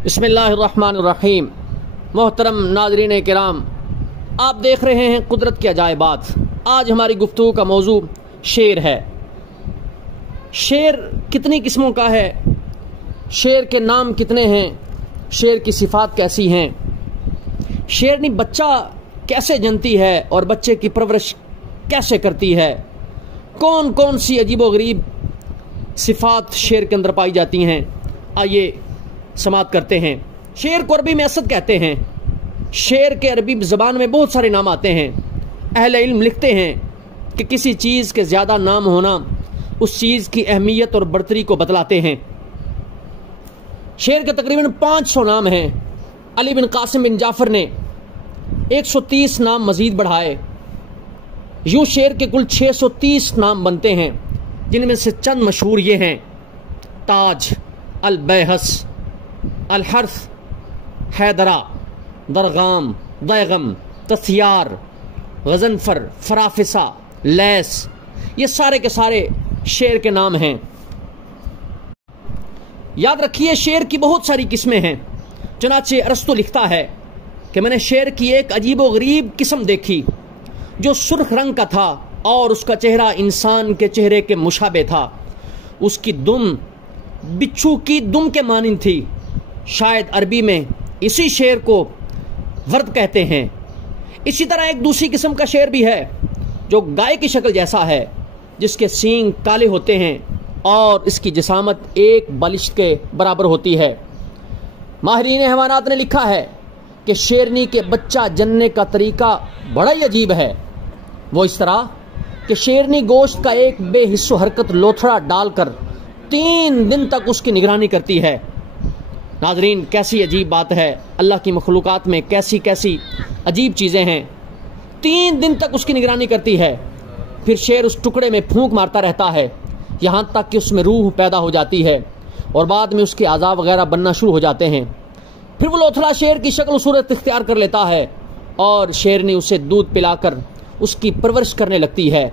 बिस्मिल्लाहिर्रहमानिर्रहीम। मोहतरम नाज़रीन किराम, आप देख रहे हैं कुदरत के अजायबात। आज हमारी गुफ्तगू का मौजू शेर है। शेर कितनी किस्मों का है, शेर के नाम कितने हैं, शेर की सिफात कैसी हैं, शेरनी बच्चा कैसे जनती है और बच्चे की परवरिश कैसे करती है, कौन कौन सी अजीबोगरीब सिफात शेर के अंदर पाई जाती हैं, आइए समात करते हैं। शेर को अरबी में असद कहते हैं। शेर के अरबी ज़बान में बहुत सारे नाम आते हैं। अहले इल्म लिखते हैं कि किसी चीज़ के ज़्यादा नाम होना उस चीज़ की अहमियत और बरतरी को बतलाते हैं। शेर के तकरीबन 500 नाम हैं। अली बिन कासिम बिन जाफ़र ने 130 नाम मज़ीद बढ़ाए। यूँ शेर के कुल 630 नाम बनते हैं, जिनमें से चंद मशहूर ये हैं: ताज, अल बेहस, अल हर्स, हैदरा, दरगाम, दैगम, तसियार, गजनफर, फराफिसा, लैस। ये सारे के सारे शेर के नाम हैं। याद रखिए, शेर की बहुत सारी किस्में हैं। चुनाचे अरस्तु लिखता है कि मैंने शेर की एक अजीबो गरीब किस्म देखी जो सुर्ख रंग का था और उसका चेहरा इंसान के चेहरे के मुशाबे था। उसकी दुम बिच्छू की दुम के मानिंद थी। शायद अरबी में इसी शेर को वर्द कहते हैं। इसी तरह एक दूसरी किस्म का शेर भी है जो गाय की शक्ल जैसा है, जिसके सींग काले होते हैं और इसकी जिसामत एक बलिश्त के बराबर होती है। माहिरीन हैवानात ने लिखा है कि शेरनी के बच्चा जनने का तरीका बड़ा ही अजीब है। वो इस तरह कि शेरनी गोश्त का एक बेहिस्सो हरकत लोथड़ा डालकर 3 दिन तक उसकी निगरानी करती है। नाजरीन, कैसी अजीब बात है। अल्लाह की मखलूक़ात में कैसी कैसी अजीब चीज़ें हैं। 3 दिन तक उसकी निगरानी करती है। फिर शेर उस टुकड़े में फूंक मारता रहता है यहाँ तक कि उसमें रूह पैदा हो जाती है और बाद में उसके आज़ा वगैरह बनना शुरू हो जाते हैं। फिर वो लोथड़ा शेर की शक्ल सूरत इख्तियार कर लेता है और शेरनी उसे दूध पिलाकर उसकी परवरिश करने लगती है।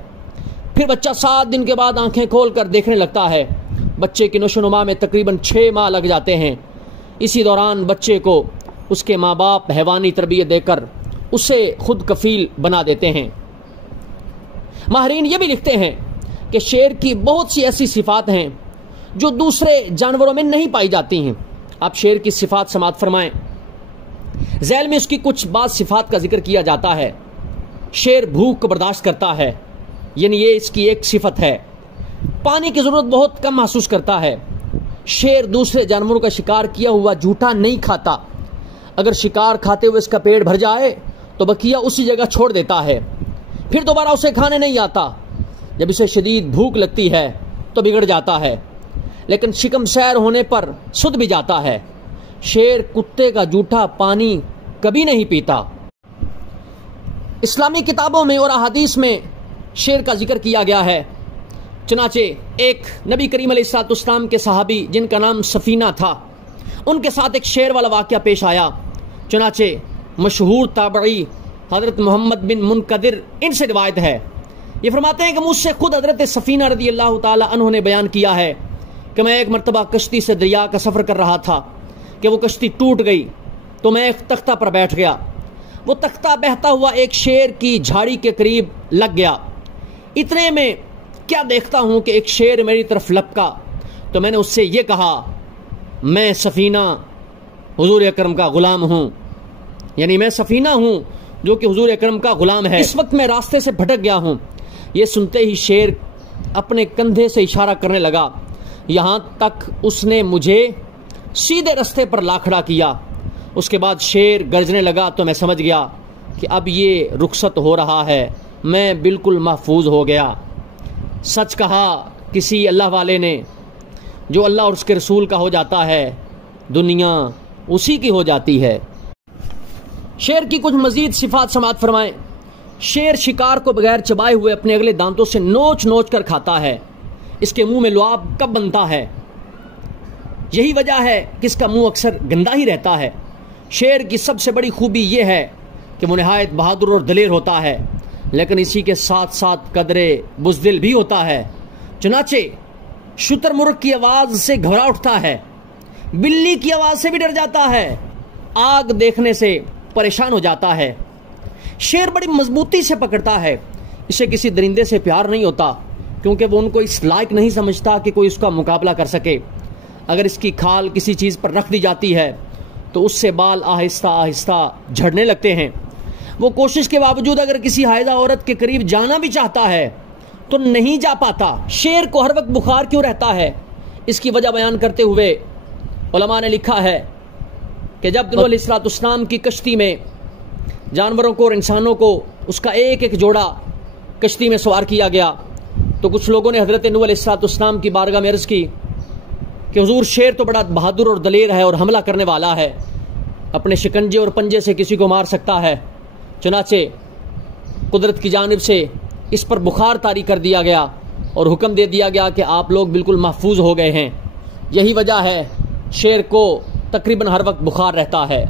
फिर बच्चा 7 दिन के बाद आंखें खोल कर देखने लगता है। बच्चे की नशोनुमा में तकरीबन 6 माह लग जाते हैं। इसी दौरान बच्चे को उसके माँ बाप हैवानी तरबियत देकर उसे खुद कफील बना देते हैं। माहरीन ये भी लिखते हैं कि शेर की बहुत सी ऐसी सिफात हैं जो दूसरे जानवरों में नहीं पाई जाती हैं। आप शेर की सिफात समात फरमाएं। झैल में उसकी कुछ बात सिफात का जिक्र किया जाता है। शेर भूख को बर्दाश्त करता है, यानी ये इसकी एक सिफत है। पानी की ज़रूरत बहुत कम महसूस करता है। शेर दूसरे जानवरों का शिकार किया हुआ झूठा नहीं खाता। अगर शिकार खाते हुए इसका पेट भर जाए तो बकिया उसी जगह छोड़ देता है, फिर दोबारा उसे खाने नहीं आता। जब इसे शदीद भूख लगती है तो बिगड़ जाता है, लेकिन शिकम सैर होने पर सुध भी जाता है। शेर कुत्ते का जूठा पानी कभी नहीं पीता। इस्लामी किताबों में और अहादीस में शेर का जिक्र किया गया है। चुनाचे एक नबी करीम अलैहिस्सलाम के सहाबी जिनका नाम सफीना था, उनके साथ एक शेर वाला वाक़या पेश आया। चुनाचे मशहूर ताबई हज़रत मोहम्मद बिन मुनकदिर, इनसे रिवायत है। ये फरमाते हैं कि मुझसे खुद हज़रत सफीना रदी अल्लाह ताला अन्हु ने बयान किया है कि मैं एक मरतबा कश्ती से दरिया का सफ़र कर रहा था कि वो कश्ती टूट गई तो मैं एक तख्ता पर बैठ गया। वो तख्ता बहता हुआ एक शेर की झाड़ी के करीब लग गया। इतने में क्या देखता हूं कि एक शेर मेरी तरफ लपका, तो मैंने उससे ये कहा, मैं सफीना हुजूर अकरम का गुलाम हूं, यानी मैं सफीना हूं जो कि हुजूर अकरम का गुलाम है। इस वक्त मैं रास्ते से भटक गया हूं। ये सुनते ही शेर अपने कंधे से इशारा करने लगा, यहां तक उसने मुझे सीधे रास्ते पर ला खड़ा किया। उसके बाद शेर गरजने लगा तो मैं समझ गया कि अब ये रुखसत हो रहा है। मैं बिल्कुल महफूज हो गया। सच कहा किसी अल्लाह वाले ने, जो अल्लाह और उसके रसूल का हो जाता है, दुनिया उसी की हो जाती है। शेर की कुछ मजीद सिफात समात फरमाएं। शेर शिकार को बगैर चबाए हुए अपने अगले दांतों से नोच नोच कर खाता है। इसके मुंह में लुआब कब बनता है, यही वजह है कि इसका मुंह अक्सर गंदा ही रहता है। शेर की सबसे बड़ी खूबी यह है कि वो नहायत बहादुर और दलेर होता है, लेकिन इसी के साथ साथ कदरे बुज़दिल भी होता है। चुनाचे शुतुरमुर्ग की आवाज़ से घबरा उठता है। बिल्ली की आवाज से भी डर जाता है, आग देखने से परेशान हो जाता है। शेर बड़ी मजबूती से पकड़ता है, इसे किसी दरिंदे से प्यार नहीं होता, क्योंकि वो उनको इस लायक नहीं समझता कि कोई उसका मुकाबला कर सके। अगर इसकी खाल किसी चीज़ पर रख दी जाती है तो उससे बाल आहिस्ता आहिस्ता झड़ने लगते हैं। वो कोशिश के बावजूद अगर किसी हायदा औरत के करीब जाना भी चाहता है तो नहीं जा पाता। शेर को हर वक्त बुखार क्यों रहता है, इसकी वजह बयान करते हुए उलमा ने लिखा है कि जब नूह अलैहिस्सलाम की कश्ती में जानवरों को और इंसानों को उसका एक एक जोड़ा कश्ती में सवार किया गया, तो कुछ लोगों ने हज़रत नूह अलैहिस्सलाम की बारगाह में अर्ज़ की कि हुजूर, शेर तो बड़ा बहादुर और दलेर है और हमला करने वाला है, अपने शिकंजे और पंजे से किसी को मार सकता है। चुनाचे कुदरत की जानिब से इस पर बुखार तारी कर दिया गया और हुक्म दे दिया गया कि आप लोग बिल्कुल महफूज हो गए हैं। यही वजह है शेर को तकरीबन हर वक्त बुखार रहता है।